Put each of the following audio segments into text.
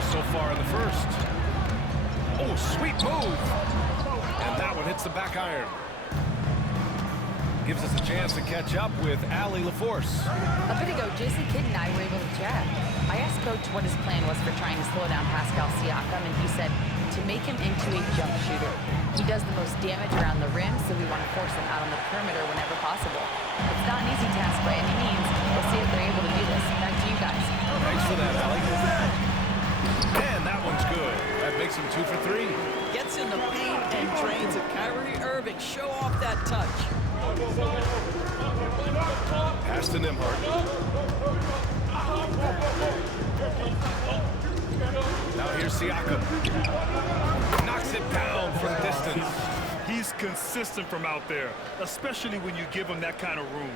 here so far in the first. Oh, sweet move. And that one hits the back iron. Gives us a chance to catch up with Allie LaForce. A bit ago, Jason Kidd and I were able to chat. I asked Coach what his plan was for trying to slow down Pascal Siakam, and he said to make him into a jump shooter. He does the most damage around the rim, so we want to force him out on the perimeter whenever possible. It's not an easy task by any means. We'll see if they're able to do this. Back to you guys. Thanks for that, Allie. And that one's good. That makes him 2 for 3. Gets in the paint and drains it. Kyrie Irving, show off that touch. Pass to Nembhard. Now here's Siakam. Knocks it down from distance. He's consistent from out there, especially when you give him that kind of room.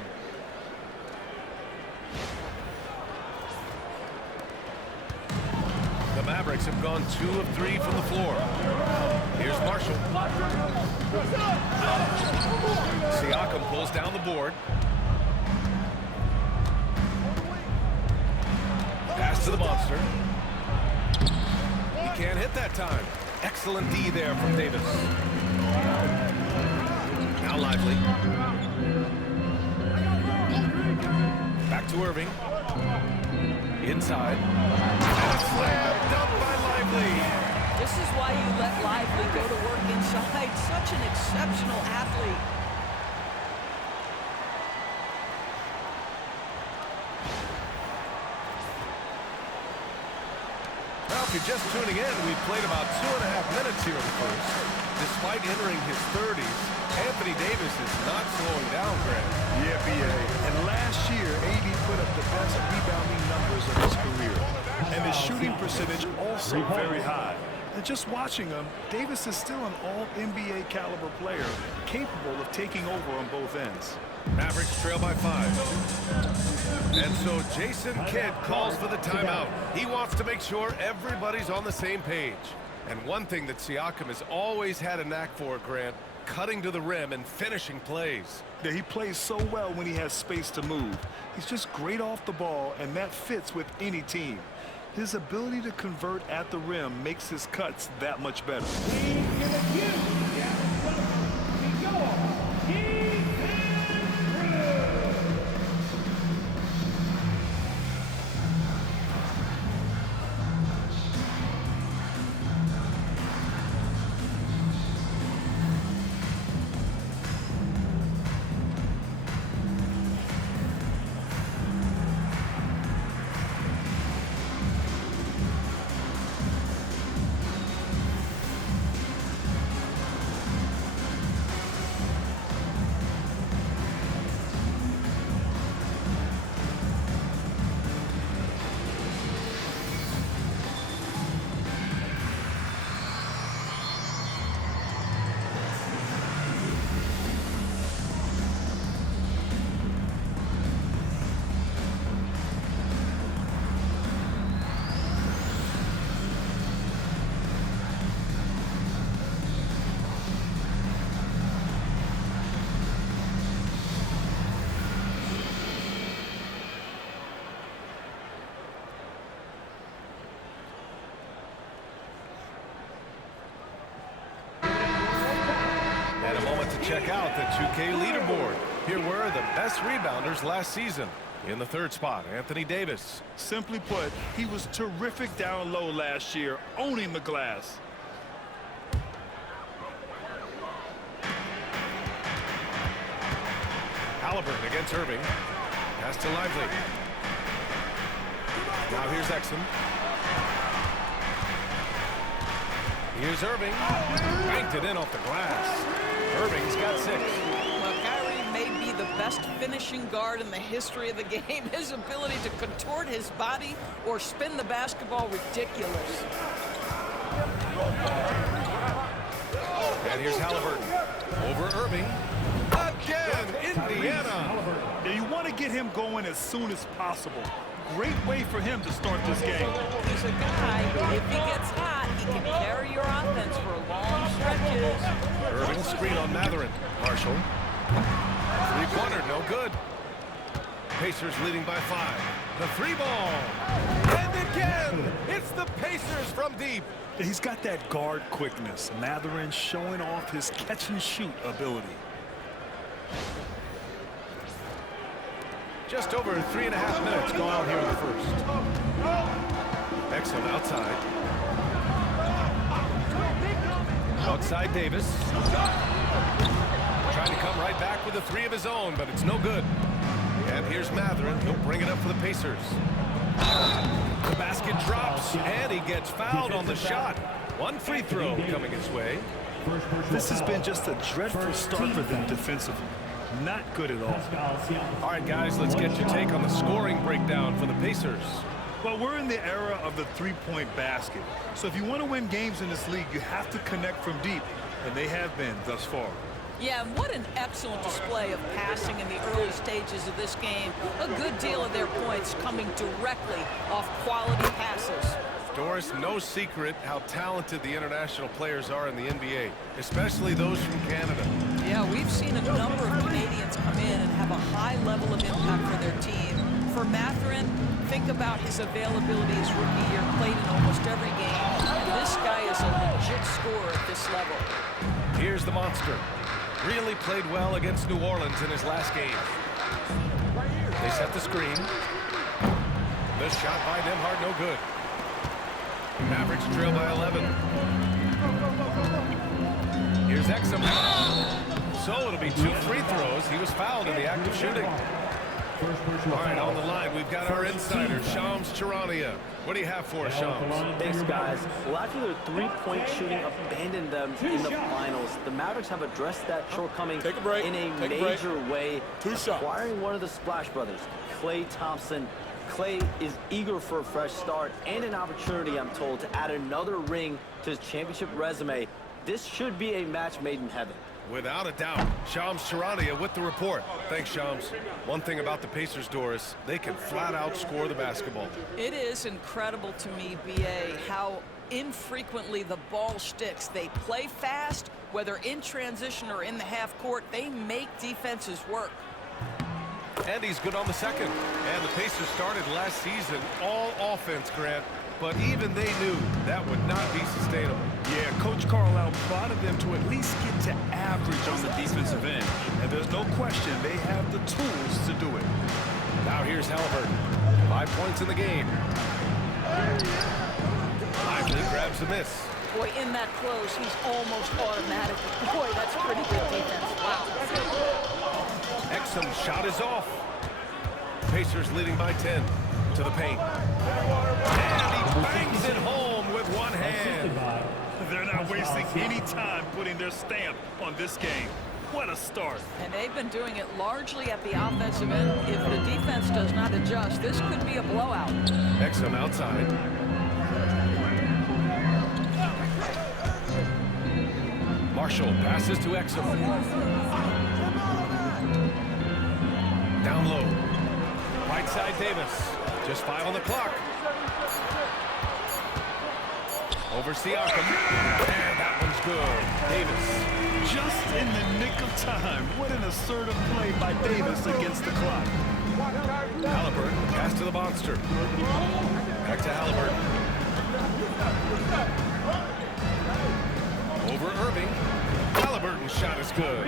The Mavericks have gone 2 of 3 from the floor. Here's Marshall. Siakam pulls down the board. Pass to the monster. He can't hit that time. Excellent D there from Davis. Now Lively. Back to Irving. Inside. And a slam dunk by Lively. This is why you let Lively go to work inside. Such an exceptional athlete. Well, if you're just tuning in, we've played about 2.5 minutes here in the first. Despite entering his 30s, Anthony Davis is not slowing down, Grant. Yeah, B.A. And last year, AD put up the best rebounding numbers of his career. And his shooting percentage also very high. And just watching him, Davis is still an all-NBA caliber player, capable of taking over on both ends. Mavericks trail by 5. And so Jason Kidd calls for the timeout. He wants to make sure everybody's on the same page. And one thing that Siakam has always had a knack for, Grant, cutting to the rim and finishing plays. Yeah, he plays so well when he has space to move. He's just great off the ball, and that fits with any team. His ability to convert at the rim makes his cuts that much better. Check out the 2K leaderboard. Here were the best rebounders last season. In the third spot, Anthony Davis. Simply put, he was terrific down low last year, owning the glass. Halliburton against Irving. Pass to Lively. Now here's Exum. Here's Irving. Banked it in off the glass. Irving's got 6. Well, Kyrie may be the best finishing guard in the history of the game. His ability to contort his body or spin the basketball, ridiculous. And here's Halliburton. Over Irving. Again, Indiana. Yeah, you want to get him going as soon as possible. Great way for him to start this game. He's a guy, if he gets hot, he can carry your offense for long stretches. Irving screen on Mathurin. Marshall. 3-pointer, no good. Pacers leading by 5. The 3 ball. And again, it's the Pacers scores from deep. He's got that guard quickness. Mathurin showing off his catch-and-shoot ability. Just over 3.5 minutes gone on here in the first. Exum outside. Outside Davis. Trying to come right back with a three of his own, but it's no good. And here's Mathurin. He'll bring it up for the Pacers. The basket drops, and he gets fouled on the shot. One free throw coming his way. This has been just a dreadful start for them defensively. Not good at all. All right, guys, let's get your take on the scoring breakdown for the Pacers. Well, we're in the era of the three-point basket. So if you want to win games in this league, you have to connect from deep, and they have been thus far. Yeah, and what an excellent display of passing in the early stages of this game. A good deal of their points coming directly off quality passes. Doris, no secret how talented the international players are in the NBA, especially those from Canada. Yeah, we've seen a number of Canadians come in and have a high level of impact for their team. For Mathurin, think about his availability his rookie year, played in almost every game. And this guy is a legit scorer at this level. Here's the monster. Really played well against New Orleans in his last game. They set the screen. The shot by Nembhard, no good. Mavericks trail by 11. Here's Exum. So it'll be 2 free throws. He was fouled in the act of shooting. All right, on the line, we've got our insider, Shams Charania. What do you have for us, Shams? Thanks, guys. Lacking their three-point shooting abandoned them in the finals. The Mavericks have addressed that shortcoming in a major way, acquiring one of the Splash Brothers, Klay Thompson. Klay is eager for a fresh start and an opportunity, I'm told, to add another ring to his championship resume. This should be a match made in heaven. Without a doubt. Shams Charania with the report. Thanks, Shams. One thing about the Pacers, Doris, they can flat out score the basketball. It is incredible to me, B.A., how infrequently the ball sticks. They play fast, whether in transition or in the half court. They make defenses work. And he's good on the second. And the Pacers started last season all offense, Grant. But even they knew that would not be sustainable. Yeah, Coach Carlisle prodded them to at least get to average on the defensive end. And there's no question they have the tools to do it. Now here's Halliburton. 5 points in the game. Lively grabs the miss. Boy, in that close, he's almost automatic. Boy, that's pretty good defense. Wow. Exum's shot is off. Pacers leading by 10 to the paint. And he bangs it home with one hand. They're not wasting any time putting their stamp on this game. What a start. And they've been doing it largely at the offensive end. If the defense does not adjust, this could be a blowout. Exum outside. Marshall passes to Exum. Down low. Right side Davis. Just 5 on the clock. Over Siakam. And that one's good. Davis. Just in the nick of time. What an assertive play by Davis against the clock. Halliburton pass to the monster. Back to Halliburton. Over Irving. Halliburton's shot is good.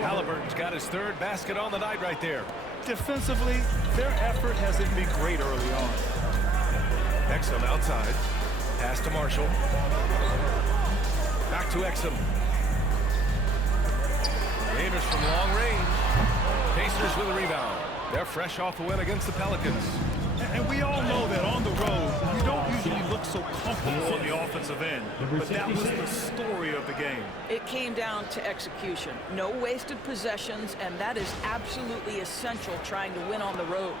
Halliburton's got his 3rd basket on the night right there. Defensively, their effort hasn't been great early on. Exum outside. Pass to Marshall. Back to Exum. Davis from long range. Pacers with a rebound. They're fresh off the win against the Pelicans. And we all know that on the road, you don't usually look so comfortable on the offensive end. But that was the story of the game. It came down to execution. No wasted possessions, and that is absolutely essential trying to win on the road.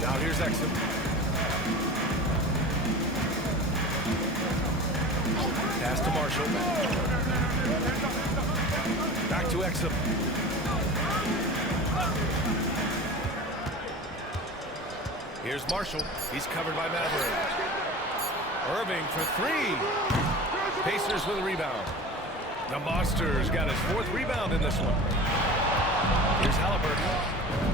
Now here's Exum. Pass to Marshall. Back to Exum. Here's Marshall. He's covered by Mathurin. Irving for 3. Pacers with a rebound. The Monster's got his 4th rebound in this one. Here's Halliburton.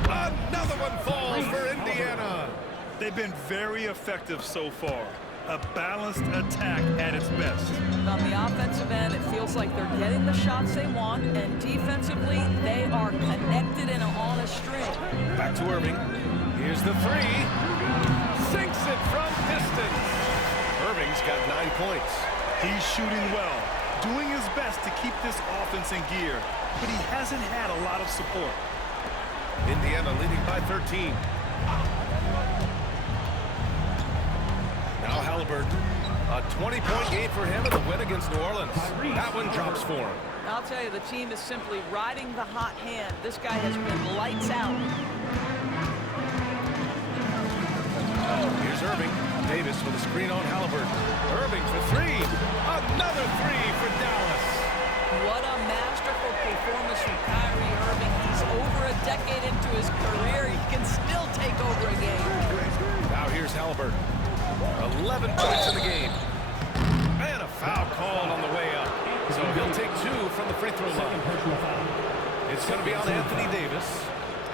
Another one falls for Indiana. They've been very effective so far. A balanced attack at its best. On the offensive end, it feels like they're getting the shots they want, and defensively, they are connected and on a string. Back to Irving. Here's the 3. Sinks it from distance. Irving's got 9 points. He's shooting well, doing his best to keep this offense in gear, but he hasn't had a lot of support. Indiana leading by 13. Now Halliburton. A 20-point game for him in the win against New Orleans. That one drops for him. I'll tell you, the team is simply riding the hot hand. This guy has been lights out. Here's Irving. Davis with a screen on Halliburton. Irving for 3. Another 3 for Dallas. What a masterful performance from Kyrie Irving. He's over a decade into his career. He can still take over a game. Now here's Halliburton. 11 points in the game. And a foul called on the way up. So he'll take 2 from the free throw line. It's going to be on Anthony Davis.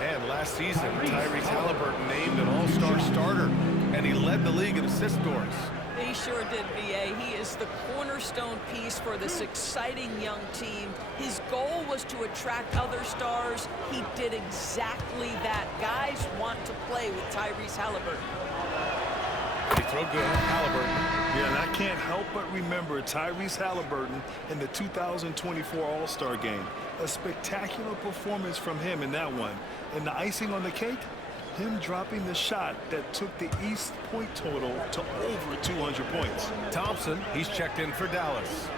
And last season, Tyrese Halliburton named an all-star starter. And he led the league in assist scores. He sure did, B.A. He is the cornerstone piece for this exciting young team. His goal was to attract other stars. He did exactly that. Guys want to play with Tyrese Halliburton. Free throw good, Halliburton. Yeah, and I can't help but remember Tyrese Halliburton in the 2024 All-Star Game. A spectacular performance from him in that one. And the icing on the cake? Him dropping the shot that took the East point total to over 200 points. Thompson, he's checked in for Dallas.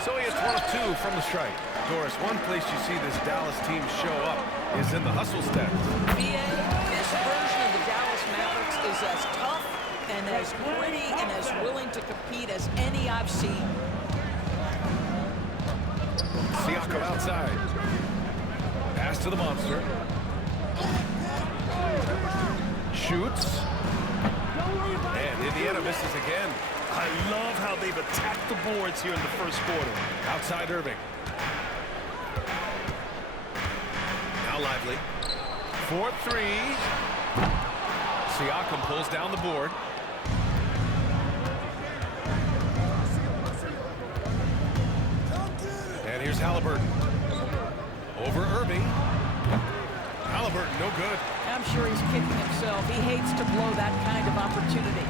So he has 1 of 2 from the strike. Doris, one place you see this Dallas team show up is in the hustle stats. B.A., this version of the Dallas Mavericks is as tough and as gritty and as willing to compete as any I've seen. Siakam outside. Pass to the Monster. Shoots. And Indiana misses again. I love how they've attacked the boards here in the first quarter. Outside Irving. Now Lively. 4-3. Siakam pulls down the board. And here's Halliburton. Over Irving. Halliburton, no good. I'm sure he's kicking himself. He hates to blow that kind of opportunity.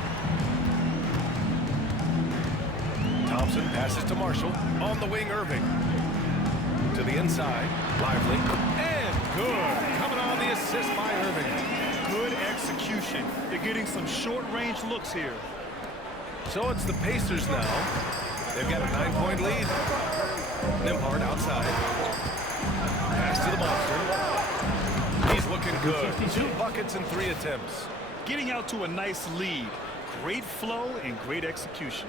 Thompson passes to Marshall. On the wing, Irving. To the inside. Lively. And good. Coming on the assist by Irving. Good execution. They're getting some short-range looks here. So it's the Pacers now. They've got a 9-point lead. Nembhard outside. Pass to the Monster. He's looking good. 2 buckets and 3 attempts. Getting out to a nice lead. Great flow and great execution.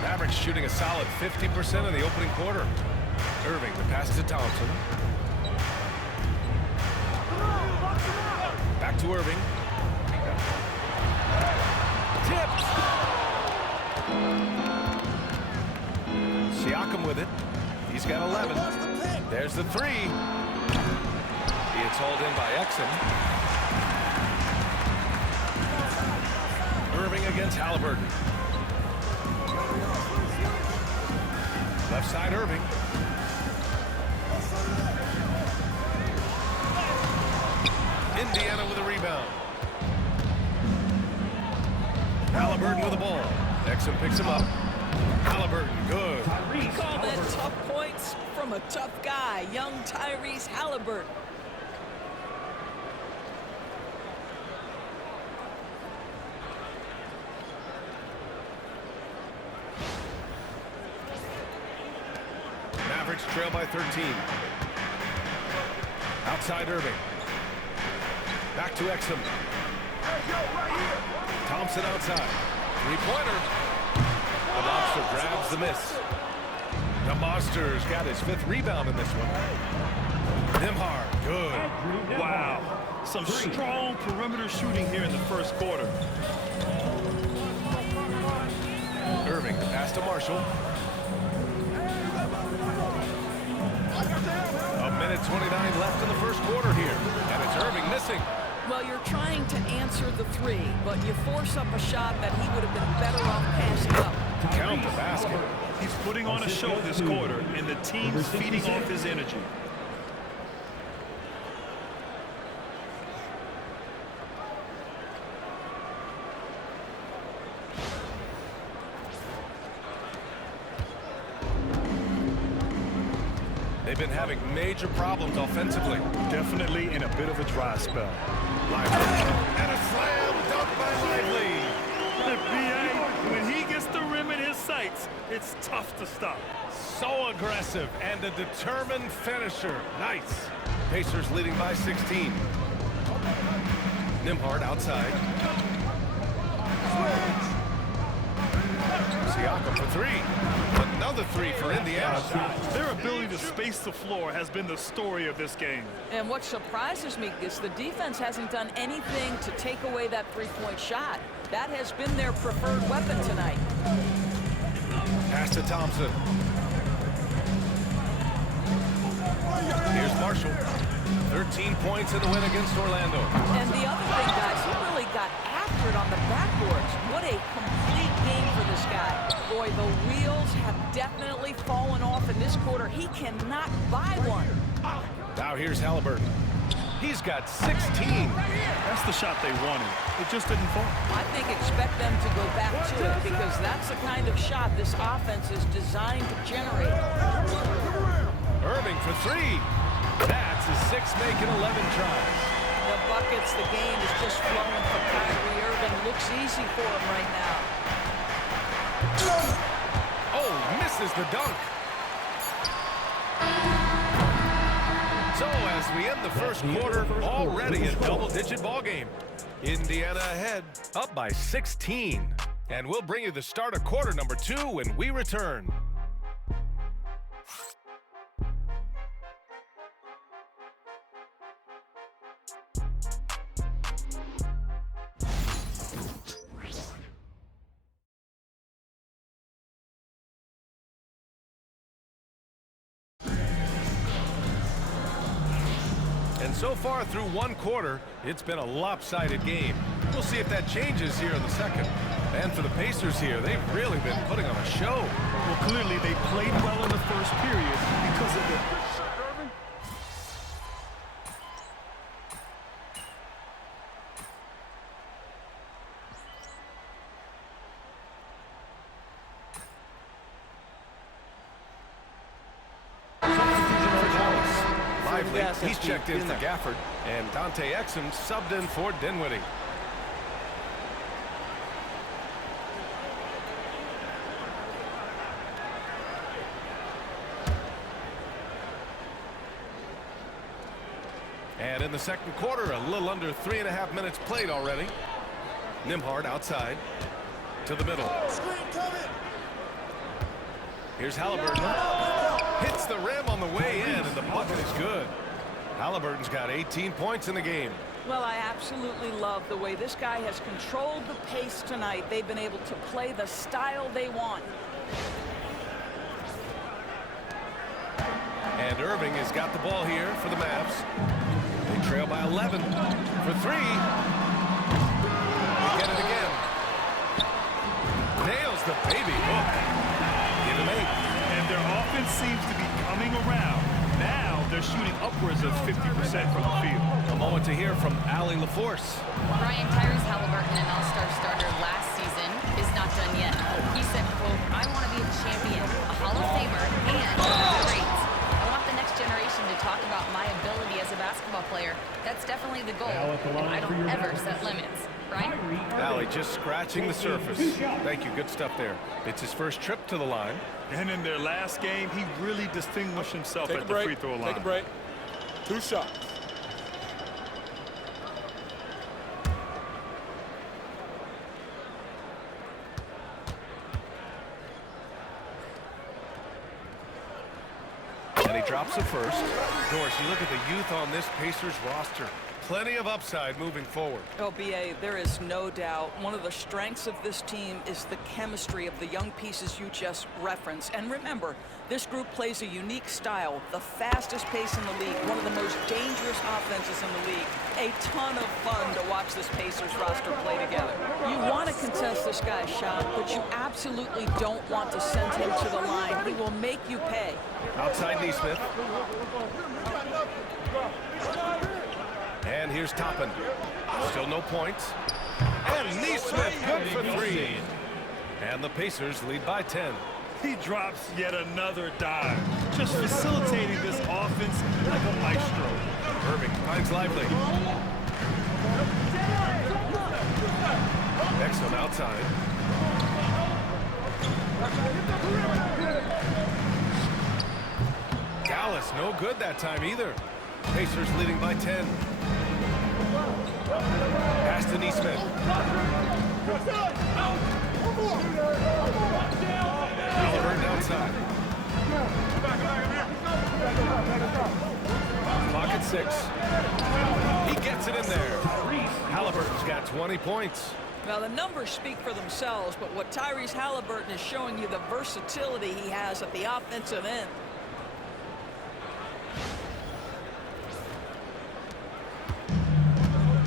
Mavericks shooting a solid 50% in the opening quarter. Irving, the pass to Thompson. Back to Irving. Tipped. Siakam with it. He's got 11. There's the 3. It's hauled in by Exum. Irving against Halliburton. Left side Irving. Indiana with a rebound. Halliburton with the ball. Exum picks him up. Halliburton, good. We call that tough points from a tough guy, young Tyrese Halliburton. Mavericks trail by 13. Outside Irving. Back to Exum. Thompson outside. Three-pointer. The Monster grabs the miss. The Monster's got his 5th rebound in this one. Nembhard, good. Wow. Some strong perimeter shooting here in the first quarter. to Marshall. A minute 29 left in the first quarter here. And it's Irving missing. Well, you're trying to answer the three, but you force up a shot that he would have been better off passing up. Count the basket. He's putting on a show this quarter, and the team's feeding off his energy. They've been having major problems offensively. Definitely in a bit of a dry spell. Lively. And a slam dunk by Lively. B.A., when he gets the rim in his sights, it's tough to stop. So aggressive and a determined finisher. Nice. Pacers leading by 16. Nembhard outside. Siakam for three. Another three for Indiana. Their ability to space the floor has been the story of this game. And what surprises me is the defense hasn't done anything to take away that three-point shot. That has been their preferred weapon tonight. Pass to Thompson. Here's Marshall. 13 points in the win against Orlando. And the other thing, guys, he really got after it on the backboards. What a complete game for this guy. Boy, the wheels have definitely fallen off in this quarter. He cannot buy one. Now here's Halliburton. He's got 16. That's the shot they wanted. It just didn't fall. I think expect them to go back to it because that's the kind of shot this offense is designed to generate. Irving for three. That's his sixth make in 11 tries. The buckets, the game is just flowing for Kyrie Irving. Looks easy for him right now. Oh, misses the dunk. So as we end the first quarter, already a double-digit ball game. Indiana ahead, up by 16. And we'll bring you the start of quarter number 2 when we return. And so far through one quarter, it's been a lopsided game. We'll see if that changes here in the second. And for the Pacers here, they've really been putting on a show. Well, clearly they played well in the first period because of the... He's checked in for Gafford, and Dante Exum subbed in for Dinwiddie. And in the second quarter, a little under 3.5 minutes played already. Nembhard outside to the middle. Here's Halliburton. Hits the rim on the way in, and the bucket is good. Halliburton's got 18 points in the game. Well, I absolutely love the way this guy has controlled the pace tonight. They've been able to play the style they want. And Irving has got the ball here for the Mavs. They trail by 11 for three. They get it again. Nails the baby hook. Give him 8. And their offense seems to be coming around. Now they're shooting upwards of 50% from the field. A moment to hear from Allie LaForce. Brian Tyrese Halliburton, an all-star starter last season, is not done yet. He said, quote, I want to be a champion, a Hall of Famer, and great. I want the next generation to talk about my ability as a basketball player. That's definitely the goal, and I don't ever set limits. Brian? Allie just scratching the surface. Thank you, good stuff there. It's his first trip to the line. And in their last game, he really distinguished himself at the free throw line. Take a break. 2 shots. And he drops the first. Doris, you look at the youth on this Pacers roster. plenty of upside moving forward. Oh, B.A., there is no doubt one of the strengths of this team is the chemistry of the young pieces you just referenced. And remember, this group plays a unique style, the fastest pace in the league, one of the most dangerous offenses in the league. A ton of fun to watch this Pacers roster play together. You want to contest this guy's shot, but you absolutely don't want to send him to the line. He will make you pay. Outside Neesmith. And here's Toppin. Still no points. And Neesmith good for 3. And the Pacers lead by 10. He drops yet another dive, just facilitating this offense like a maestro. Irving finds Lively. Exum outside. Dallas no good that time either. Pacers leading by 10. Pass to Neesmith. Halliburton outside. Clock at 6. He gets it in there. Halliburton's got 20 points. Now, the numbers speak for themselves, but what Tyrese Halliburton is showing you the versatility he has at the offensive end.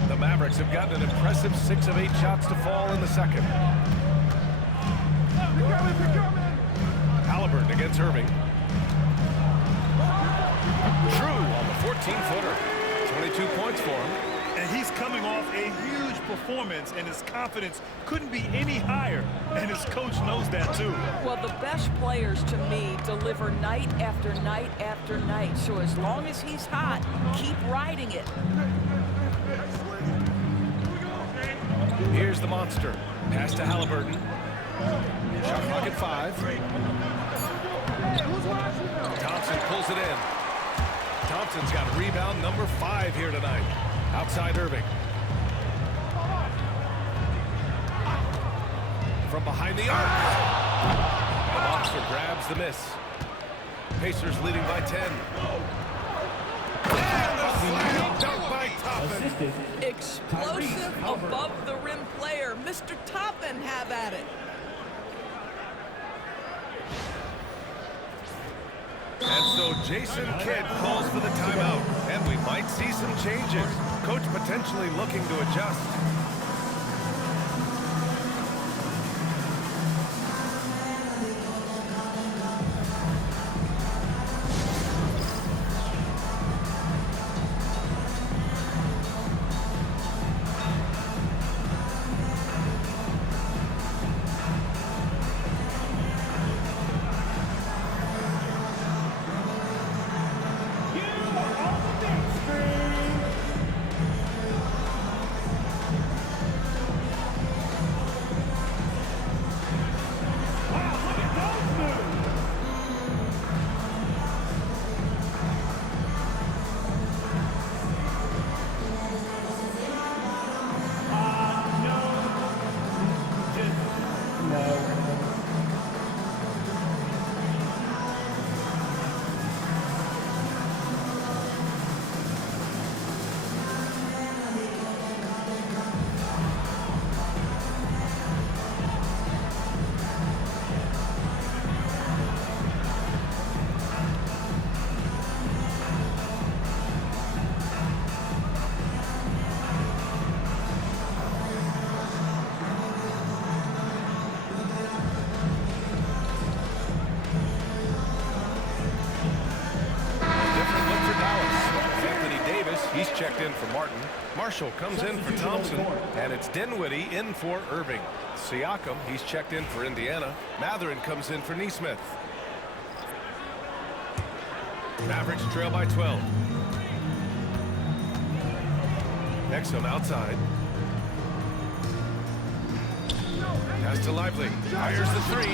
The Mavericks have gotten an impressive 6 of 8 shots to fall in the second. Halliburton against Irving. Drew on the 14-footer. 22 points for him. And he's coming off a huge performance, and his confidence couldn't be any higher. And his coach knows that, too. Well, the best players, to me, deliver night after night after night. So as long as he's hot, keep riding it. Here's the monster. Pass to Halliburton. Shot clock at 5. Thompson pulls it in. Thompson's got rebound number 5 here tonight. Outside Irving. From behind the arc. The monster grabs the miss. Pacers leading by 10. And the slam dunk by Toppin. Explosive above the rim player. Mr. Toppin, have at it. And so Jason Kidd calls for the timeout, and we might see some changes. Coach potentially looking to adjust. He's checked in for Martin. Marshall comes in for Thompson. And it's Dinwiddie in for Irving. Siakam, he's checked in for Indiana. Mathurin comes in for Neesmith. Mavericks trail by 12. Exum outside. Pass to Lively. Fires the 3.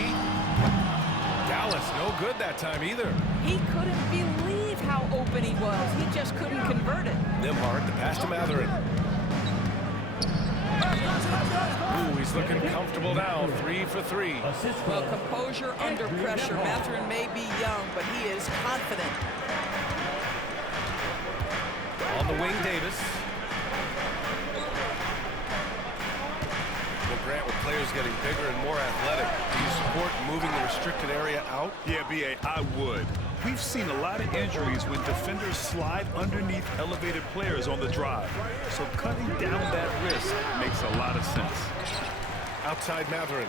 Dallas no good that time either. He couldn't believe how open he was. He just couldn't convert it. Nembhard, the pass to Mathurin. Ooh, he's looking comfortable now. 3 for 3. Well, composure under pressure. Mathurin may be young, but he is confident. On the wing, Davis. players getting bigger and more athletic. Do you support moving the restricted area out? Yeah, B.A., I would. We've seen a lot of injuries when defenders slide underneath elevated players on the drive. So cutting down that risk makes a lot of sense. Outside Mathurin.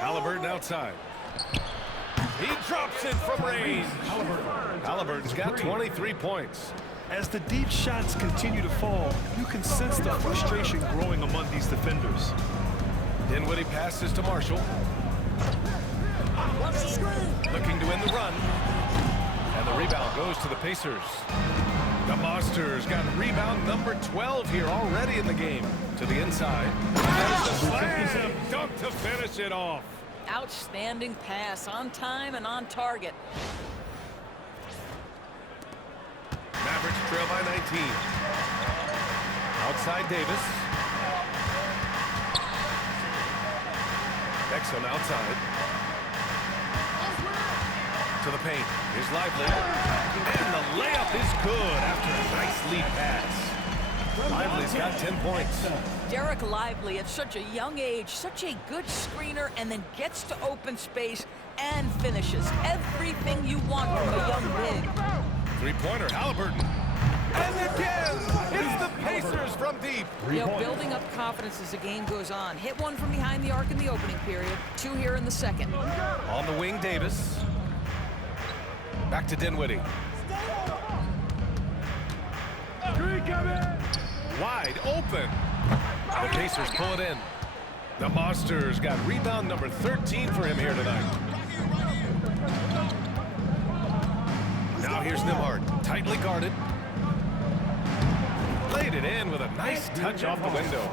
Halliburton outside. He drops it from range. Halliburton's got 23 points. As the deep shots continue to fall, you can sense the frustration growing among these defenders. Dinwiddie passes to Marshall. Looking to win the run. And the rebound goes to the Pacers. The Monsters got rebound number 12 here already in the game. To the inside. There's the slam dunk to finish it off. Outstanding pass, on time and on target. Mavericks trail by 19. Outside Davis. Exum outside. To the paint. Here's Lively. And the layup is good after a nice lead pass. Lively's got 10 points. Derek Lively at such a young age, such a good screener, and then gets to open space and finishes. Everything you want from a young big. Three-pointer, Halliburton. And again, it's the Pacers from deep. You know, building up confidence as the game goes on. Hit one from behind the arc in the opening period, two here in the second. On the wing, Davis. Back to Dinwiddie. Wide open. The Pacers pull it in. The Monsters got rebound number 13 for him here tonight. Now here's Nembhard, tightly guarded. Laid it in with a nice touch off the window.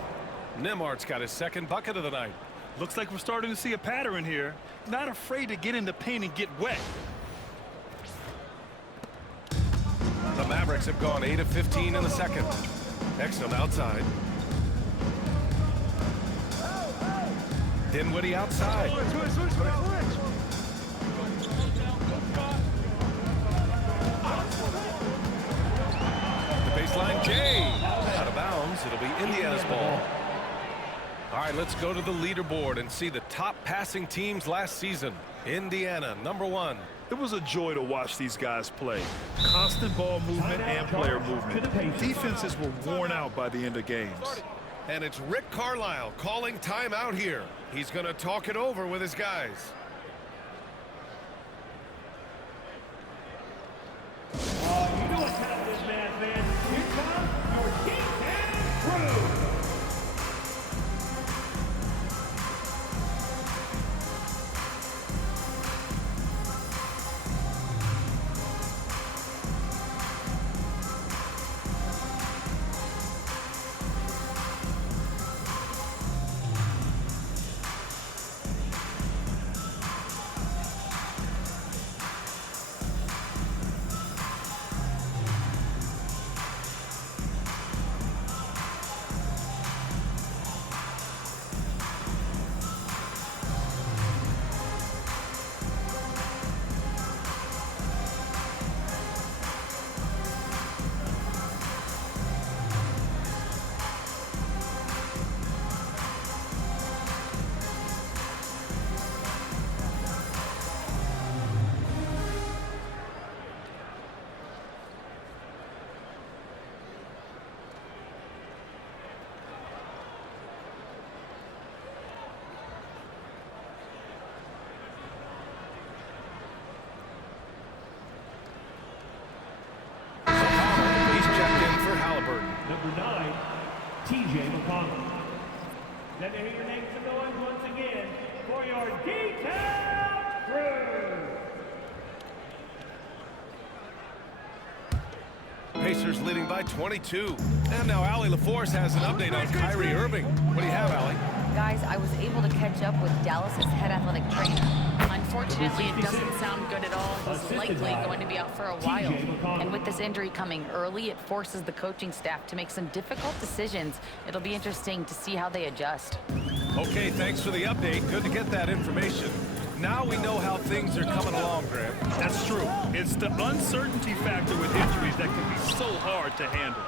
Nembhard's got his second bucket of the night. Looks like we're starting to see a pattern here. Not afraid to get in the paint and get wet. The Mavericks have gone 8 of 15 in the second. Exum outside. Dinwiddie outside. The baseline, Jay. Out of bounds. It'll be Indiana's ball. All right, let's go to the leaderboard and see the top passing teams last season. Indiana, number 1. It was a joy to watch these guys play. Constant ball movement and player movement. Defenses were worn out by the end of games. And it's Rick Carlisle calling timeout here. He's going to talk it over with his guys. You know what's happening, man. Here comes your G10 crew. Number 9, T.J. McConnell. Let me hear your names and noise once again for your detailed crew. Pacers leading by 22. And now Allie LaForce has an update on Kyrie Irving. What do you have, Allie? Guys, I was able to catch up with Dallas's head athletic trainer. Unfortunately, it doesn't sound good at all. He's likely going to be out for a while. And with this injury coming early, it forces the coaching staff to make some difficult decisions. It'll be interesting to see how they adjust. Okay, thanks for the update. Good to get that information. Now we know how things are coming along, Grant. That's true. It's the uncertainty factor with injuries that can be so hard to handle.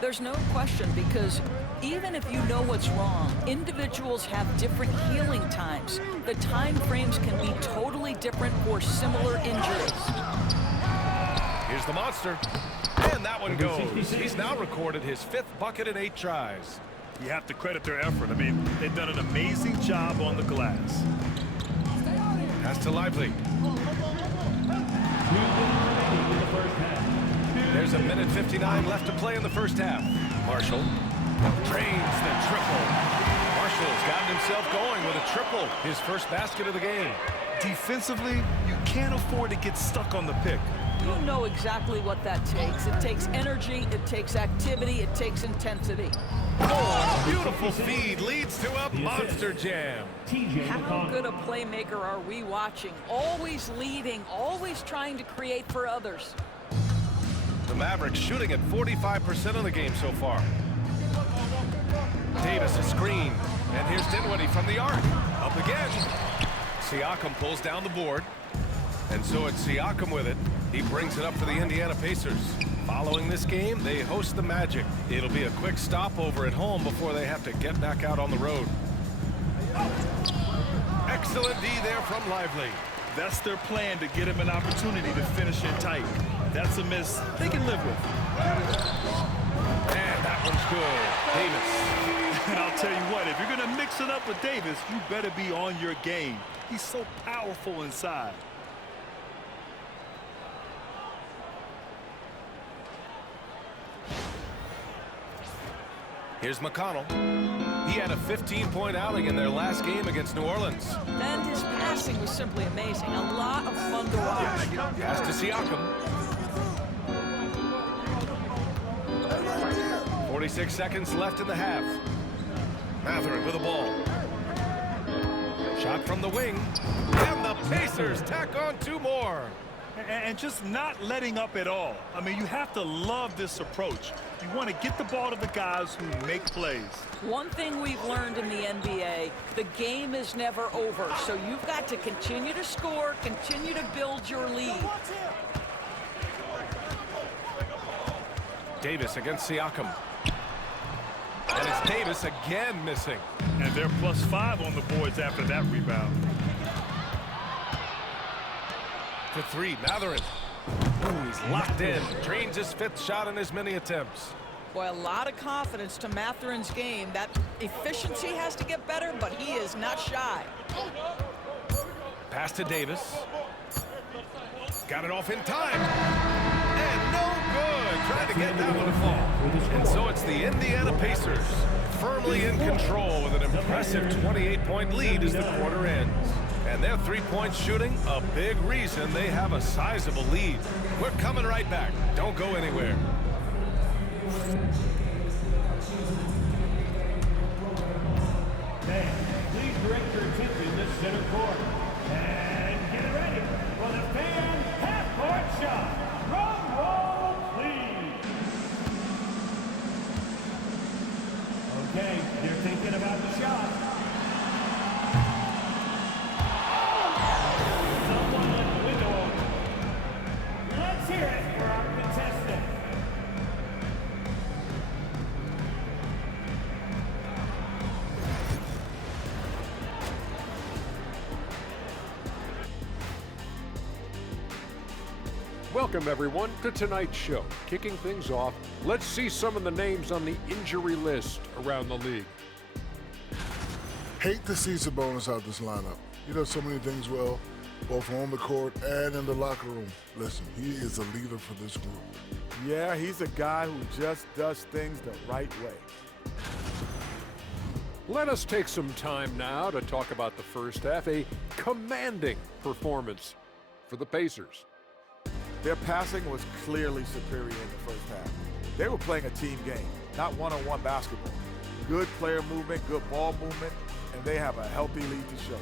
There's no question, because even if you know what's wrong, individuals have different healing times. The time frames can be totally different for similar injuries. Here's the monster. And that one goes. He's now recorded his 5th bucket in 8 tries. You have to credit their effort. I mean, they've done an amazing job on the glass. Pass to Lively. There's 1:59 left to play in the first half. Marshall drains the triple. Marshall's gotten himself going with a triple, his first basket of the game. Defensively, you can't afford to get stuck on the pick. You know exactly what that takes. It takes energy, it takes activity, it takes intensity. Oh, beautiful feed leads to a monster jam. How good a playmaker are we watching? Always leading, always trying to create for others. The Mavericks shooting at 45% of the game so far. Davis a screen. And here's Dinwiddie from the arc. Up again. Siakam pulls down the board. And so it's Siakam with it. He brings it up for the Indiana Pacers. Following this game, they host the Magic. It'll be a quick stopover at home before they have to get back out on the road. Excellent D there from Lively. That's their plan, to get him an opportunity to finish it tight. That's a miss they can live with. And that one's good. Davis. And I'll tell you what, if you're going to mix it up with Davis, you better be on your game. He's so powerful inside. Here's McConnell. He had a 15-point outing in their last game against New Orleans. And his passing was simply amazing. A lot of fun to watch. Pass to Siakam. 46 seconds left in the half. Mathurin with the ball. Shot from the wing. And the Pacers tack on 2 more. And just not letting up at all. I mean, you have to love this approach. You want to get the ball to the guys who make plays. One thing we've learned in the NBA, the game is never over. So you've got to continue to score, continue to build your lead. Davis against Siakam. And it's Davis again missing. And they're +5 on the boards after that rebound. For 3, Mathurin. Ooh, he's locked in. Drains his 5th shot in as many attempts. Boy, a lot of confidence to Mathurin's game. That efficiency has to get better, but he is not shy. Pass to Davis. Got it off in time. And no good. Trying to get that one to fall. And so it's the Indiana Pacers firmly in control with an impressive 28-point lead as the quarter ends. And their 3-point shooting, a big reason they have a sizable lead. We're coming right back. Don't go anywhere. Please direct your attention to center court. And get ready for the fan half-court shot. Drum roll, please. Okay, they're thinking about the shot. Someone left the window open. Let's hear it for our contestant. Welcome, everyone, to tonight's show. Kicking things off, let's see some of the names on the injury list around the league. Hate to see Sabonis out this lineup. He does so many things well, both on the court and in the locker room. Listen, he is a leader for this group. Yeah, he's a guy who just does things the right way. Let us take some time now to talk about the first half, a commanding performance for the Pacers. Their passing was clearly superior in the first half. They were playing a team game, not one-on-one basketball. Good player movement, good ball movement, and they have a healthy lead to show.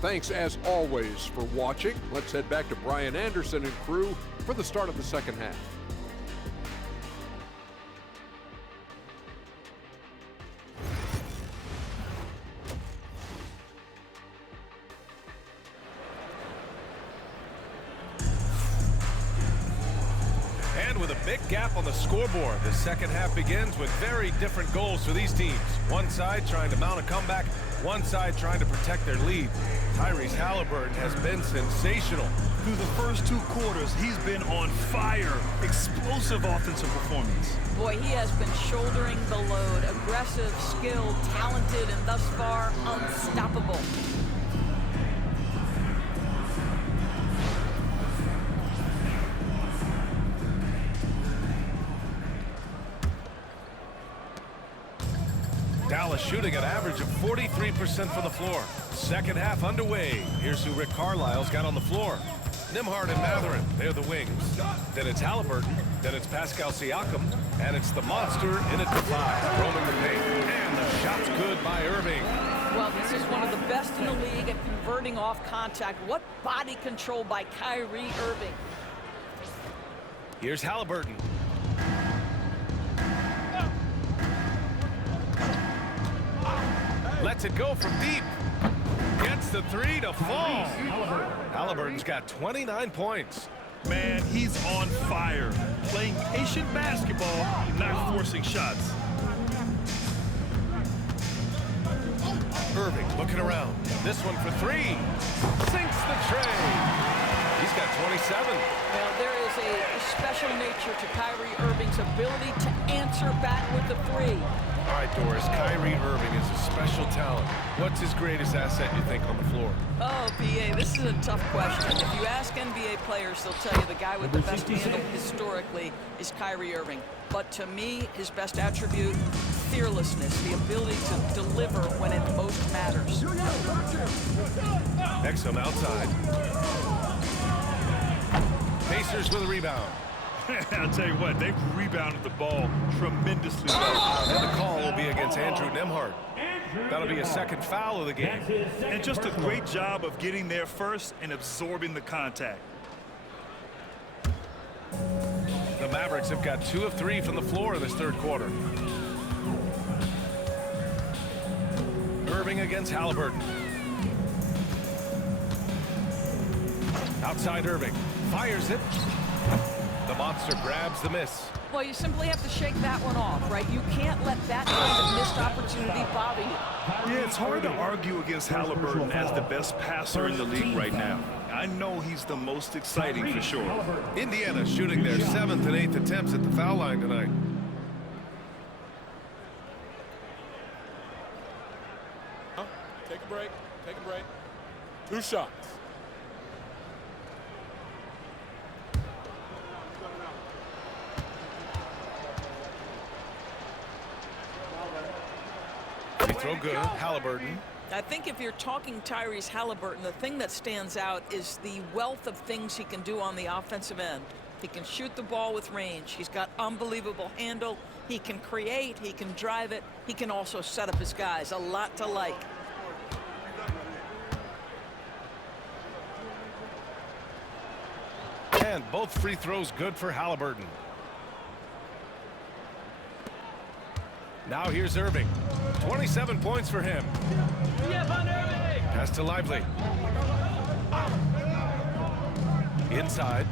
Thanks, as always, for watching. Let's head back to Brian Anderson and crew for the start of the second half. gap on the scoreboard. The second half begins with very different goals for these teams. One side trying to mount a comeback, one side trying to protect their lead. Tyrese Halliburton has been sensational. Through the first 2 quarters, he's been on fire. Explosive offensive performance. Boy, he has been shouldering the load. Aggressive, skilled, talented, and thus far, unstoppable. Dallas shooting an average of 43% from the floor. Second half underway. Here's who Rick Carlisle's got on the floor. Nembhard and Mathurin, they're the wings. Then it's Halliburton. Then it's Pascal Siakam. And it's the monster in at the 5, roaming the paint. And the shot's good by Irving. Well, this is one of the best in the league at converting off contact. What body control by Kyrie Irving. Here's Halliburton. Lets it go from deep. Gets the 3 to fall. Halliburton's got 29 points. Man, he's on fire. Playing patient basketball, not forcing shots. Irving looking around. This one for 3. Sinks the tray. He's got 27. Now, there is a special nature to Kyrie Irving's ability to answer back with the 3. All right, Doris, Kyrie Irving is a special talent. What's his greatest asset, you think, on the floor? Oh, PA, this is a tough question. If you ask NBA players, they'll tell you the guy with the best handle historically is Kyrie Irving. But to me, his best attribute, fearlessness, the ability to deliver when it most matters. Exum outside. Pacers with a rebound. I'll tell you what, they've rebounded the ball tremendously well. And the call will be against Andrew Nembhard. That'll be a second foul of the game. And just a great job of getting there first and absorbing the contact. The Mavericks have got 2 of 3 from the floor in this third quarter. Irving against Halliburton. Outside Irving. Fires it. The monster grabs the miss. Well, you simply have to shake that one off, right? You can't let that kind of missed opportunity bother you. Yeah, it's hard to argue against Halliburton as the best passer in the league right now. I know he's the most exciting for sure. Indiana shooting their 7th and 8th attempts at the foul line tonight. Take a break. Take a break. 2 shots. Free throw good. Halliburton. I think if you're talking Tyrese Halliburton, the thing that stands out is the wealth of things he can do on the offensive end. He can shoot the ball with range. He's got unbelievable handle. He can create. He can drive it. He can also set up his guys. A lot to like. And both free throws good for Halliburton. Now here's Irving. 27 points for him. Pass to Lively. Inside.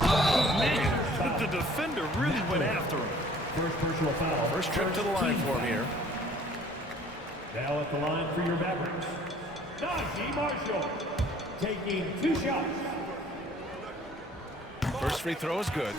Man, the defender really went after him. First personal foul. First trip to the line for him here. Now at the line for your Mavericks, Najee Marshall, taking 2 shots. First free throw is good.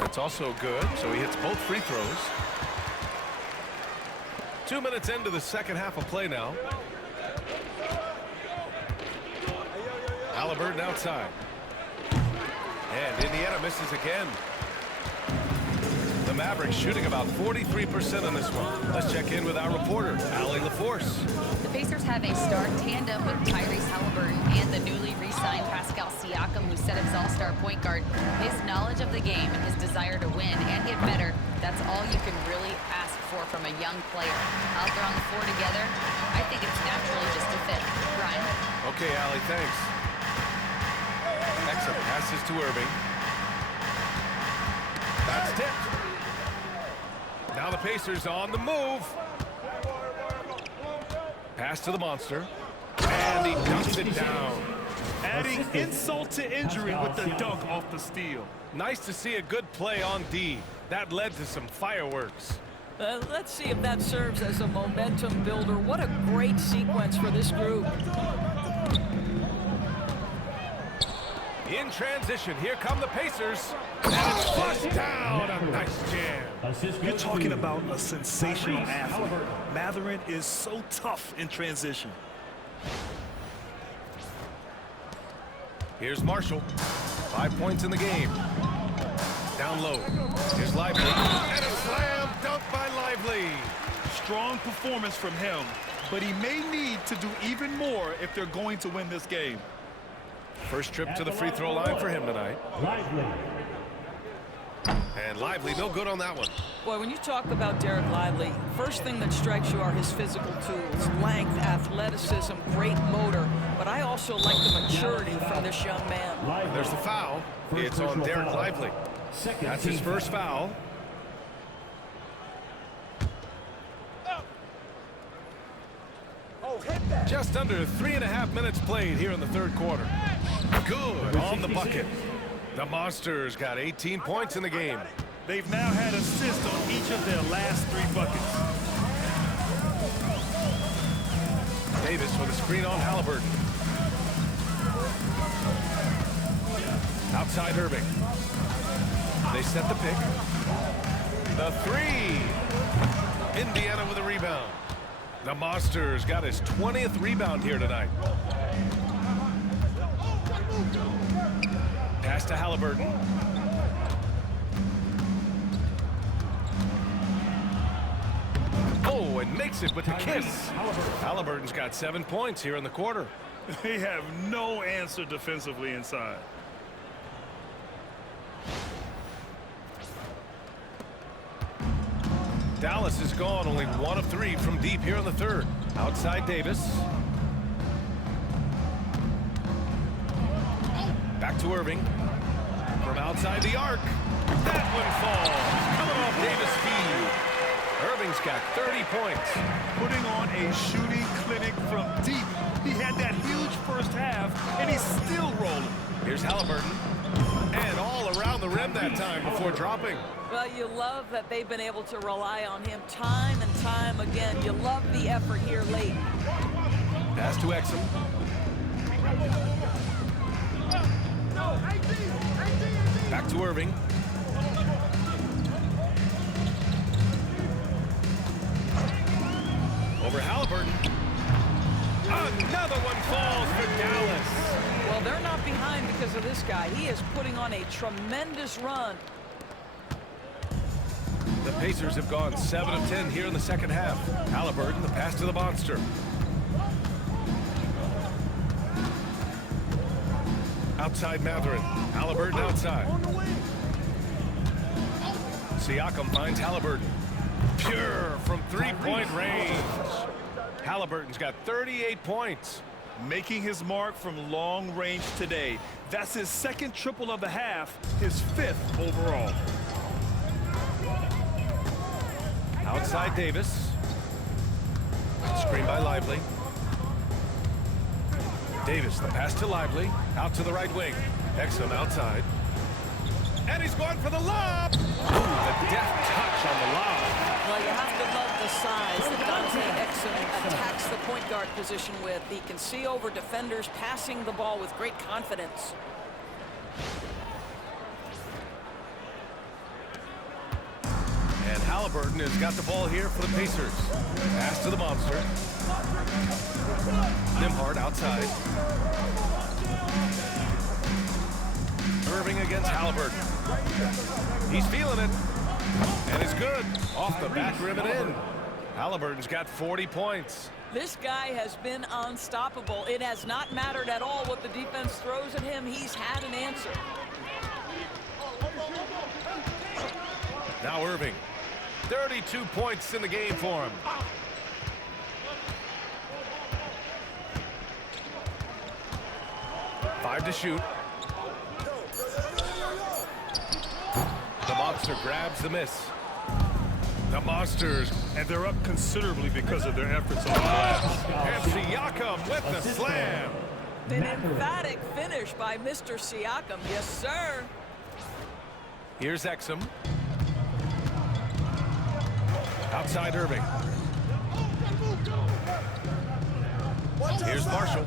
It's also good, so he hits both free throws. 2 minutes into the second half of play now. Halliburton outside. And Indiana misses again. The Mavericks shooting about 43% on this one. Let's check in with our reporter, Allie LaForce. The Pacers have a star tandem with Tyrese Halliburton and the newly re-signed Pascal Siakam, who set his all-star point guard. His knowledge of the game and his desire to win and get better, that's all you can really ask for from a young player. Out there on the floor together, I think it's naturally just a fit. Brian. Okay, Allie, thanks. Exum passes to Irving. That's tipped. Now the Pacers on the move. Pass to the monster. And he dunks it down. Adding insult to injury with the dunk off the steal. Nice to see a good play on D. That led to some fireworks. Let's see if that serves as a momentum builder. What a great sequence for this group. In transition, here come the Pacers. And it's flushed down. A nice jam. You're talking about a sensational athlete. Mathurin is so tough in transition. Here's Marshall. 5 points in the game. Down low. Here's Lively. And a slam dunk by Lively. Strong performance from him, but he may need to do even more if they're going to win this game. First trip to the free throw line for him tonight. Lively. And Lively, no good on that one. Boy, when you talk about Derek Lively, first thing that strikes you are his physical tools. Length, athleticism, great motor. But I also like the maturity from this young man. And there's the foul. It's on Derek Lively. That's his first foul. Just under 3.5 minutes played here in the third quarter. Good on the bucket. The Monsters got 18 points in the game. They've now had assists on each of their last 3 buckets. Davis with a screen on Halliburton. Outside Irving. They set the pick. The 3. Indiana with a rebound. The Monsters got his 20th rebound here tonight. Pass to Halliburton. Oh, and makes it with the kiss. Halliburton's got 7 points here in the quarter. They have no answer defensively inside. Dallas is gone, only 1 of 3 from deep here in the third. Outside Davis. Back to Irving. From outside the arc. That one falls. Coming off Davis' feed. Irving's got 30 points. Putting on a shooting clinic from deep. He had that huge first half, and he's still rolling. Here's Halliburton. And all around the rim that time before dropping. Well, you love that they've been able to rely on him time and time again. You love the effort here late. Pass to Exum. Back to Irving. Over Halliburton. Another one falls for Dallas. Well, they're not behind because of this guy. He is putting on a tremendous run. The Pacers have gone 7 of 10 here in the second half. Halliburton, the pass to the Monster. Outside Mathurin. Halliburton outside. Siakam finds Halliburton. Pure from three-point range. Halliburton's got 38 points. Making his mark from long range today. That's his second triple of the half, his 5th overall. Outside Davis. Screen by Lively. Davis, the pass to Lively. Out to the right wing. Exum outside. And he's going for the lob. Ooh, the deft touch on the lob. Well, you have to love the size that Dante Exum attacks the point guard position with. He can see over defenders, passing the ball with great confidence. And Halliburton has got the ball here for the Pacers. Pass to the Monster. Nembhard outside. Irving against Halliburton. He's feeling it. And it's good. Off the back rim and in. Halliburton's got 40 points. This guy has been unstoppable. It has not mattered at all what the defense throws at him. He's had an answer. Now Irving. 32 points in the game for him. Five to shoot. The Monster grabs the miss. The Monsters. And they're up considerably because of their efforts on the glass. And Siakam with the slam. An emphatic finish by Mr. Siakam. Yes, sir. Here's Exum. Outside Irving. Here's Marshall.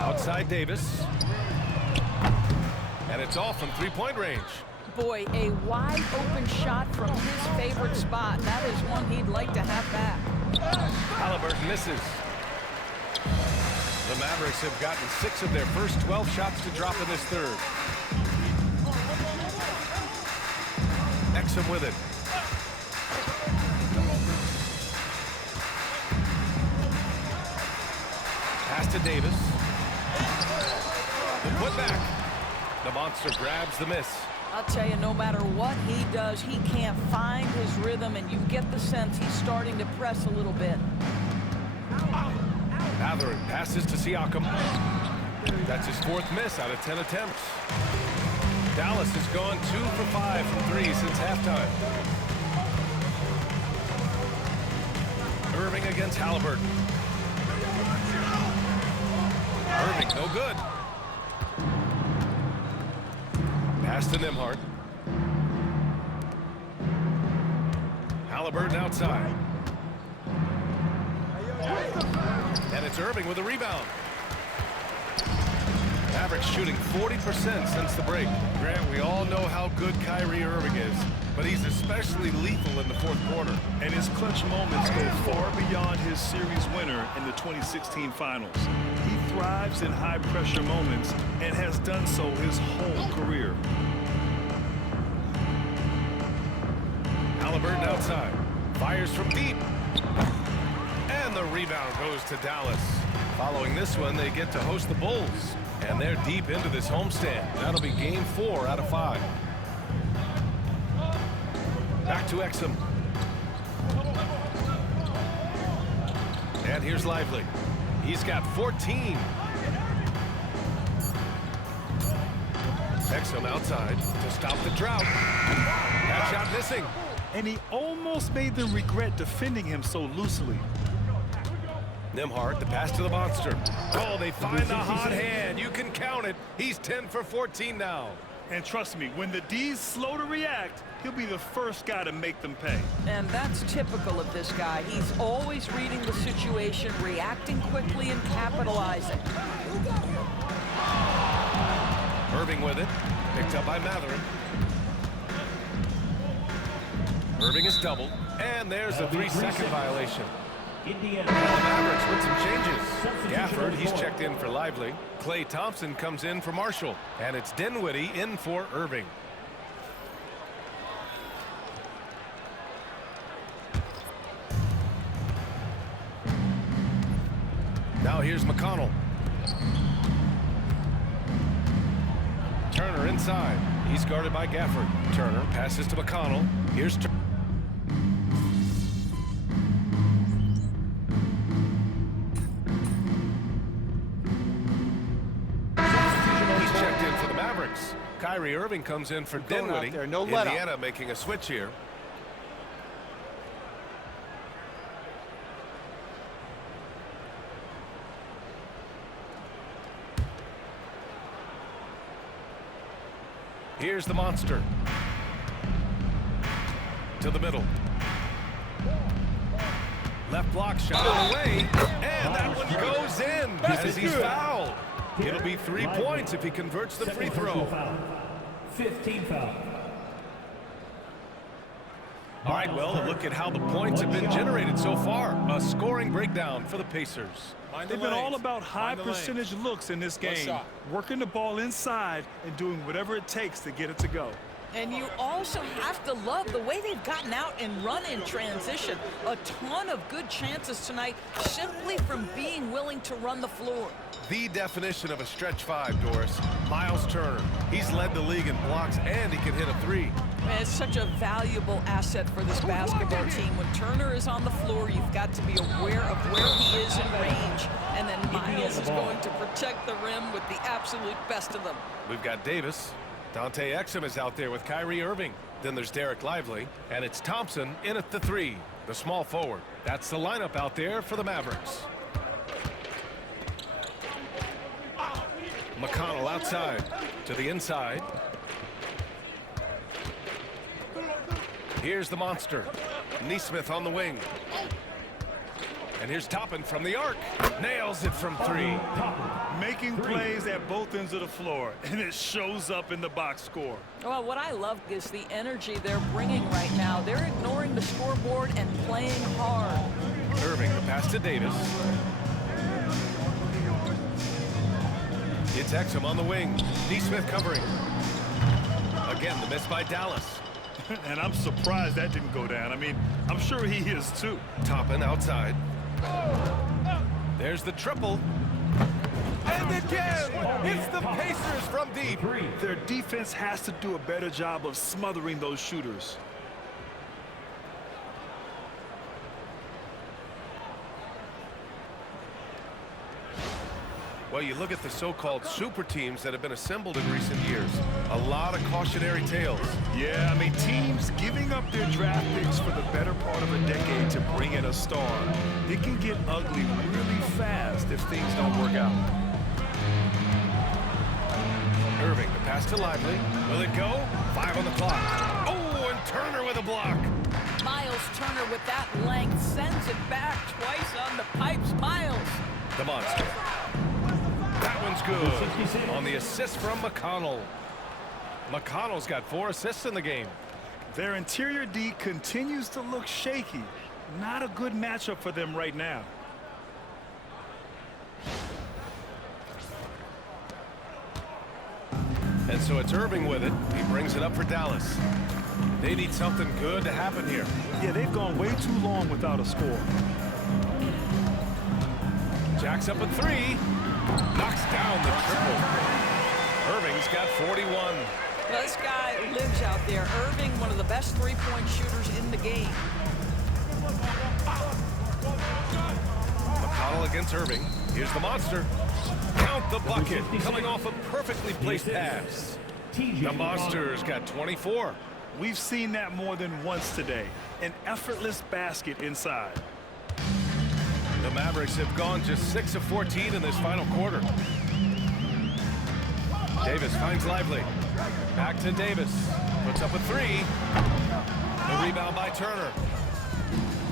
Outside Davis. And it's all from three-point range. Boy, a wide open shot from his favorite spot. That is one he'd like to have back. Halliburton misses. The Mavericks have gotten 6 of their first 12 shots to drop in this third. Exum with it. Pass to Davis. The putback. The Monster grabs the miss. I'll tell you, no matter what he does, he can't find his rhythm, and you get the sense he's starting to press a little bit. Mathurin passes to Siakam. That's his 4th miss out of 10 attempts. Dallas has gone 2 for 5 from 3 since halftime. Irving against Halliburton. Irving, no good. Pass to Nembhard. Halliburton outside. And it's Irving with a rebound. Mavericks shooting 40% since the break. Grant, we all know how good Kyrie Irving is, but he's especially lethal in the 4th quarter. And his clutch moments go far beyond his series winner in the 2016 finals. He thrives in high-pressure moments and has done so his whole career. Halliburton outside. Fires from deep. And the rebound goes to Dallas. Following this one, they get to host the Bulls. And they're deep into this homestand. That'll be game 4 out of 5. Back to Exum. And here's Lively. He's got 14. Exum outside to stop the drought. That shot missing. And he almost made them regret defending him so loosely. Nembhard, the pass to the Monster. Oh, they find the hot hand. You can count it. He's 10 for 14 now. And trust me, when the D's slow to react, he'll be the first guy to make them pay. And that's typical of this guy. He's always reading the situation, reacting quickly, and capitalizing. Irving with it. Picked up by Mathurin. Irving is doubled. And there's a 3-second violation. Indiana. The Mavericks with some changes. Gafford, he's checked in for Lively. Klay Thompson comes in for Marshall. And it's Dinwiddie in for Irving. Now here's McConnell. Turner inside. He's guarded by Gafford. Turner passes to McConnell. Here's Turner. Kyrie Irving comes in for Dinwiddie. No Indiana making a switch here. Here's the Monster. To the middle. Left block shot on the way. And that one goes in as he's fouled. It'll be 3 points if he converts the free throw. 15 foul. All right, well, a look at how the points have been generated so far. A scoring breakdown for the Pacers. They've been all about high percentage looks in this game, working the ball inside and doing whatever it takes to get it to go. And you also have to love the way they've gotten out and run in transition. A ton of good chances tonight simply from being willing to run the floor. The definition of a stretch five, Doris. Miles Turner. He's led the league in blocks, and he can hit a three. And it's such a valuable asset for this basketball team. When Turner is on the floor, you've got to be aware of where he is in range. And then Miles is going to protect the rim with the absolute best of them. We've got Davis. Dante Exum is out there with Kyrie Irving. Then there's Derek Lively. And it's Thompson in at the three, the small forward. That's the lineup out there for the Mavericks. McConnell outside to the inside. Here's the monster. Nesmith on the wing. And here's Toppin from the arc. Nails it from three. Making plays at both ends of the floor, and it shows up in the box score. Well, what I love is the energy they're bringing right now. They're ignoring the scoreboard and playing hard. Irving, the pass to Davis. It's Exum on the wing. Nesmith covering. Again, the miss by Dallas. And I'm surprised that didn't go down. I mean, I'm sure he is too. Toppin outside. There's the triple. And again, it's the Pacers from deep. Their defense has to do a better job of smothering those shooters. Well, you look at the so-called super teams that have been assembled in recent years. A lot of cautionary tales. Yeah, I mean, teams giving up their draft picks for the better part of a decade to bring in a star. It can get ugly really fast if things don't work out. Irving, the pass to Lively. Will it go? 5 on the clock. Oh, and Turner with a block. Miles Turner with that length sends it back twice on the pipes. Miles. The monster. That one's good. On the assist from McConnell. McConnell's got 4 assists in the game. Their interior D continues to look shaky. Not a good matchup for them right now. And so it's Irving with it. He brings it up for Dallas. They need something good to happen here. Yeah, they've gone way too long without a score. Jacks up a 3. Knocks down the triple. Irving's got 41. Well, this guy lives out there. Irving, one of the best three-point shooters in the game. McConnell against Irving. Here's the monster. Count the bucket. Coming off a perfectly placed pass. The monster's got 24. We've seen that more than once today. An effortless basket inside. The Mavericks have gone just 6 of 14 in this final quarter. Davis finds Lively. Back to Davis. Puts up a 3. The rebound by Turner.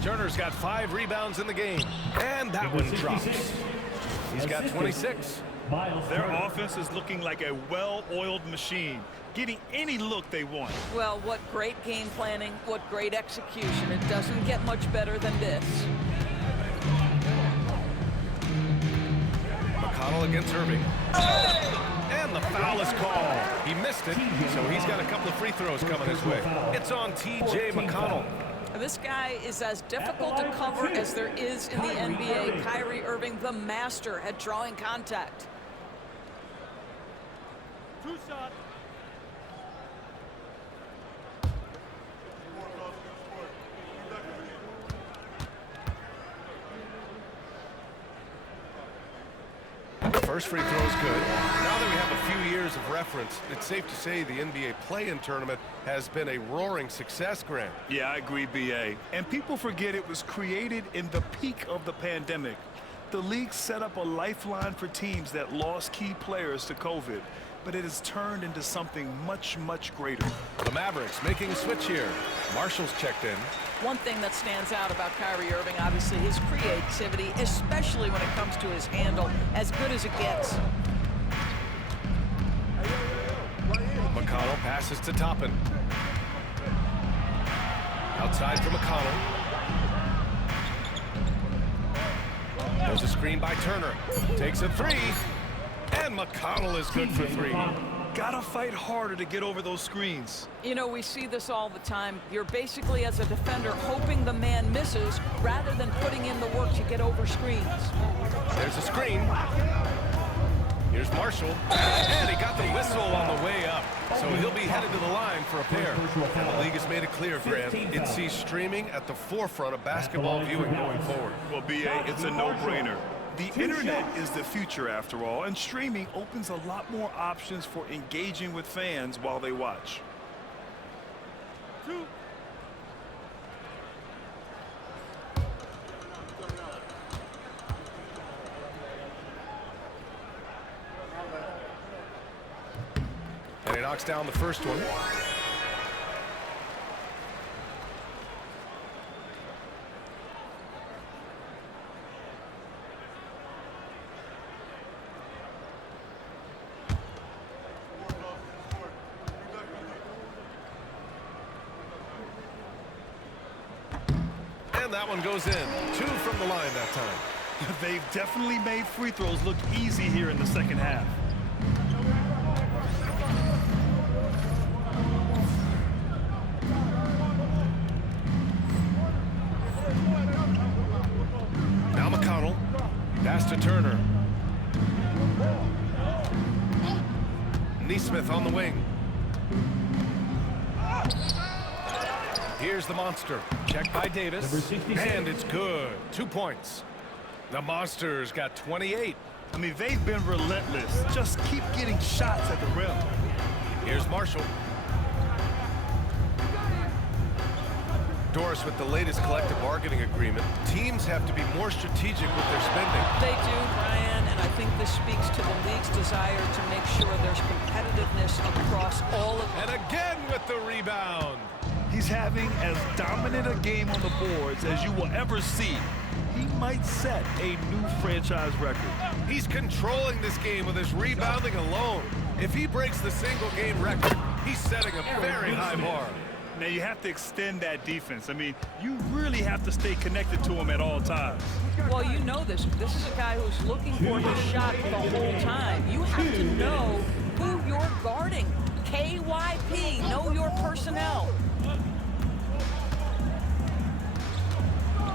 Turner's got 5 rebounds in the game. And that one drops. He's got 26. Their offense is looking like a well-oiled machine, getting any look they want. Well, what great game planning, what great execution. It doesn't get much better than this. McConnell against Irving. And the foul is called. He missed it, so he's got a couple of free throws coming his way. It's on T.J. McConnell. This guy is as difficult to cover as there is in the NBA. Kyrie Irving, the master at drawing contact. 2 shots. First free throw is good. Now that we have a few years of reference, it's safe to say the NBA play-in tournament has been a roaring success, Grant. Yeah, I agree, B.A. And people forget it was created in the peak of the pandemic. The league set up a lifeline for teams that lost key players to COVID, but it has turned into something much, much greater. The Mavericks making a switch here. Marshall's checked in. One thing that stands out about Kyrie Irving, obviously, his creativity, especially when it comes to his handle, as good as it gets. McConnell passes to Toppin. Outside for McConnell. There's a screen by Turner. Takes a 3. And McConnell is good for 3. Gotta fight harder to get over those screens. You know, we see this all the time. You're basically, as a defender, hoping the man misses rather than putting in the work to get over screens. There's a screen. Here's Marshall, and he got the whistle on the way up. So he'll be headed to the line for a pair. And the league has made it clear, Grant, it sees streaming at the forefront of basketball viewing going forward. Well, B.A., it's a no-brainer. The internet is the future, after all, and streaming opens a lot more options for engaging with fans while they watch. And he knocks down the first one. And that one goes in. 2 from the line that time. They've definitely made free throws look easy here in the second half. Now McConnell. Pass to Turner. Neesmith on the wing. Here's the monster. Checked by Davis. And it's good. 2 points. The Monsters got 28. I mean, they've been relentless. Just keep getting shots at the rim. Here's Marshall. Doris, with the latest collective bargaining agreement, teams have to be more strategic with their spending. They do, Brian, and I think this speaks to the league's desire to make sure there's competitiveness across all of them. And again with the rebound. He's having as dominant a game on the boards as you will ever see. He might set a new franchise record. He's controlling this game with his rebounding alone. If he breaks the single-game record, he's setting a very high bar. Now, you have to extend that defense. I mean, you really have to stay connected to him at all times. Well, you know this. This is a guy who's looking for his shot the whole time. You have to know who you're guarding. KYP, know your personnel.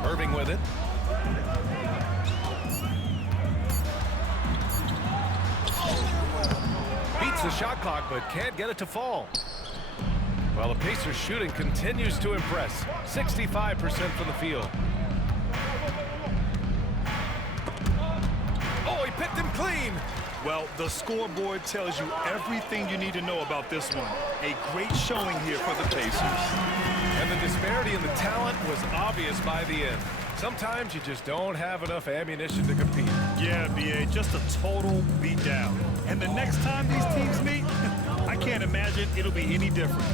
Irving with it. Beats the shot clock, but can't get it to fall. Well, the Pacers shooting continues to impress. 65% from the field. Oh, he picked him clean. Well, the scoreboard tells you everything you need to know about this one. A great showing here for the Pacers. And the disparity in the talent was obvious by the end. Sometimes you just don't have enough ammunition to compete. Yeah, B.A., just a total beatdown. And the next time these teams meet, I can't imagine it'll be any different.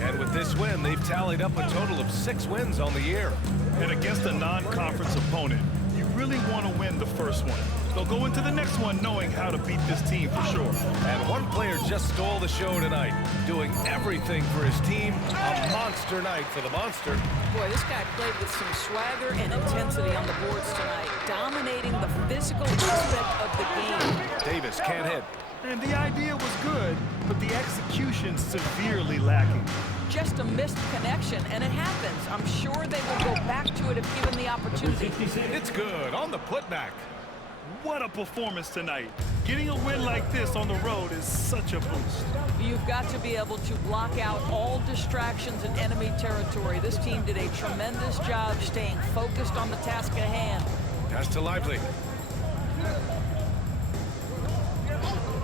And with this win, they've tallied up a total of 6 wins on the year. And against a non-conference opponent, you really want to win the first one. They'll go into the next one knowing how to beat this team for sure. And one player just stole the show tonight, doing everything for his team. A monster night for the Monster. Boy, this guy played with some swagger and intensity on the boards tonight, dominating the physical aspect of the game. Davis can't hit. And the idea was good, but the execution severely lacking. Just a missed connection, and it happens. I'm sure they will go back to it if given the opportunity. It's good on the putback. What a performance tonight. Getting a win like this on the road is such a boost. You've got to be able to block out all distractions in enemy territory. This team did a tremendous job staying focused on the task at hand. Pass to Lively.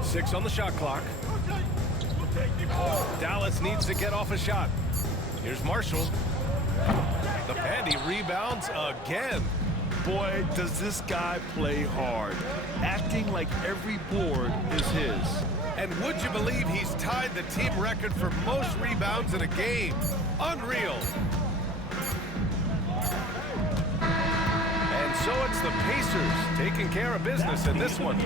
6 on the shot clock. Dallas needs to get off a shot. Here's Marshall. The Pandy rebounds again. Boy, does this guy play hard, acting like every board is his. And would you believe he's tied the team record for most rebounds in a game? Unreal. And so it's the Pacers taking care of business in this one.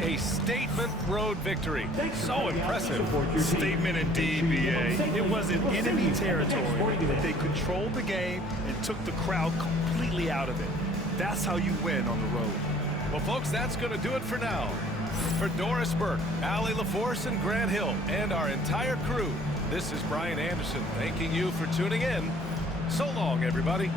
A statement road victory. So impressive. Statement indeed, B.A. It was in enemy territory, but they controlled the game and took the crowd completely out of it. That's how you win on the road. Well, folks, that's going to do it for now. For Doris Burke, Allie LaForce, and Grant Hill, and our entire crew, this is Brian Anderson thanking you for tuning in. So long, everybody.